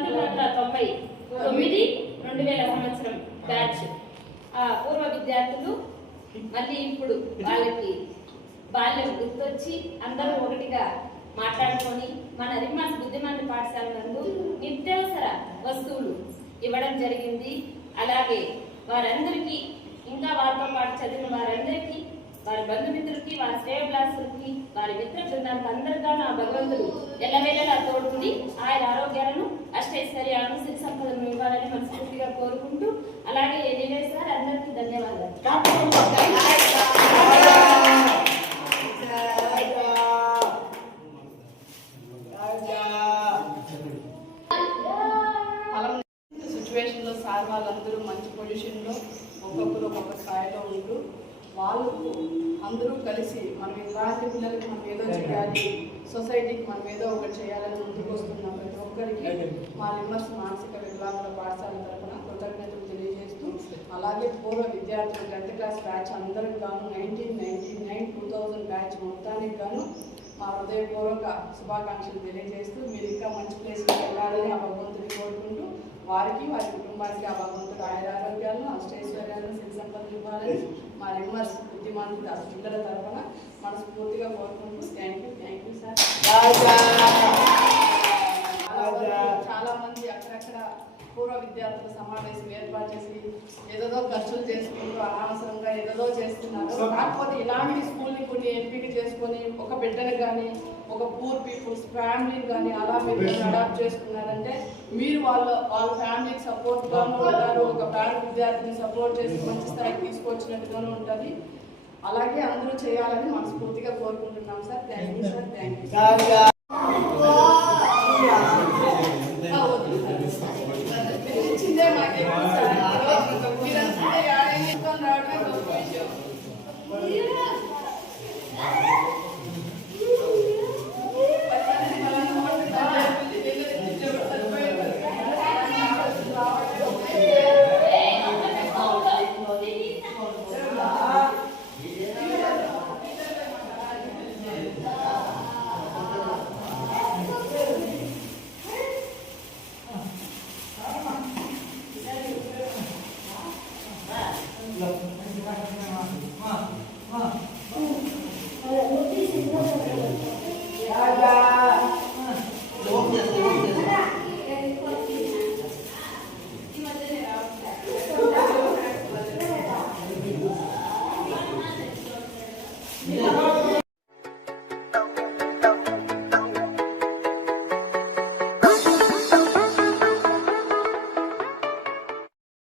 1999 సంవత్సరం బ్యాచ్ పూర్వ విద్యార్థులు మళ్ళీ ఇప్పుడు వాళ్ళకి బాల్యం గుర్తొచ్చి అందరూ ఒకటిగా మాట్లాడుకొని మన రిమ్మాస్ బుద్ధిమంత పాఠశాల నందు నిత్యావసర వస్తువులు ఇవ్వడం జరిగింది. అలాగే వారందరికీ ఇంకా వారితో పాటు చదివిన వారందరికీ, వారి బంధుమిత్రులకి, వారి శ్రేయోభిలాషులకి, వారి మిత్ర బృందానికి అందరిగాను ఆ భగవంతుడు ఎల్లవేళలా తోడుండి ఆయన ఆరోగ్యాలను, అష్టైశ్వర్యాలను, సిరి సంపదలను ఇవ్వాలని మనస్ఫూర్తిగా కోరుకుంటూ, అలాగే నివేశ్ సార్ అందరికీ ధన్యవాదాలు. సిచ్యువేషన్లో సార్ వాళ్ళందరూ మంచి పొజిషన్లో ఒక్కొక్కరు ఒక్కొక్క స్థాయిలో ఉంటూ వాళ్ళకు అందరూ కలిసి మనం ఇలాంటి పిల్లలకి మనం ఏదో చేయాలి, సొసైటీకి మనం ఏదో ఒకటి చేయాలని ముందుకు వస్తున్నాం. ప్రతి ఒక్కరికి మా రిమ్మర్స్ మానసిక వికలాంగుల పాఠశాల తరఫున కృతజ్ఞతలు తెలియజేస్తూ, అలాగే పూర్వ విద్యార్థులు 10th క్లాస్ బ్యాచ్ అందరికి గాను 1999-2000 బ్యాచ్ మొత్తానికి గాను మా హృదయపూర్వక శుభాకాంక్షలు తెలియజేస్తూ, మీరు ఇంకా మంచి ప్లేస్కి వెళ్ళాలని ఆ భగవంతుని కోరుకుంటూ, వారికి వారి కుటుంబానికి ఆ భగవంతుడు ఆయురారోగ్యాలను, అష్టైశ్వర్యాలను, సిరి సంపదలు ఇవ్వాలని మా రిమ్మర్స్ బుద్ధిమంత పిల్లల తరఫున మనస్ఫూర్తిగా కోరుకుంటూ థ్యాంక్ యూ సార్. చాలా మంది అక్కడక్కడ పూర్వ విద్యార్థుల సమావేశం ఏర్పాటు చేసి ఏదో ఖర్చులు చేసుకుంటూ అనవసరంగా ఏదో చేస్తున్నారు. కాకపోతే ఇలాంటి స్కూల్ని కొన్ని ఎంపిక చేసుకొని ఒక బిడ్డను కానీ, ఒక పూర్ పీపుల్స్ ఫ్యామిలీని కానీ అలా మీరు అడాప్ట్ చేసుకున్నారంటే మీరు వాళ్ళ ఫ్యామిలీకి సపోర్ట్గాను ఉంటారు. ఒక పేద విద్యార్థిని సపోర్ట్ చేసి మంచి స్థాయికి తీసుకొచ్చినట్టుగాను ఉంటుంది. అలాగే అందరూ చేయాలని మనస్ఫూర్తిగా కోరుకుంటున్నాం sir. Thank you sir. Thank you.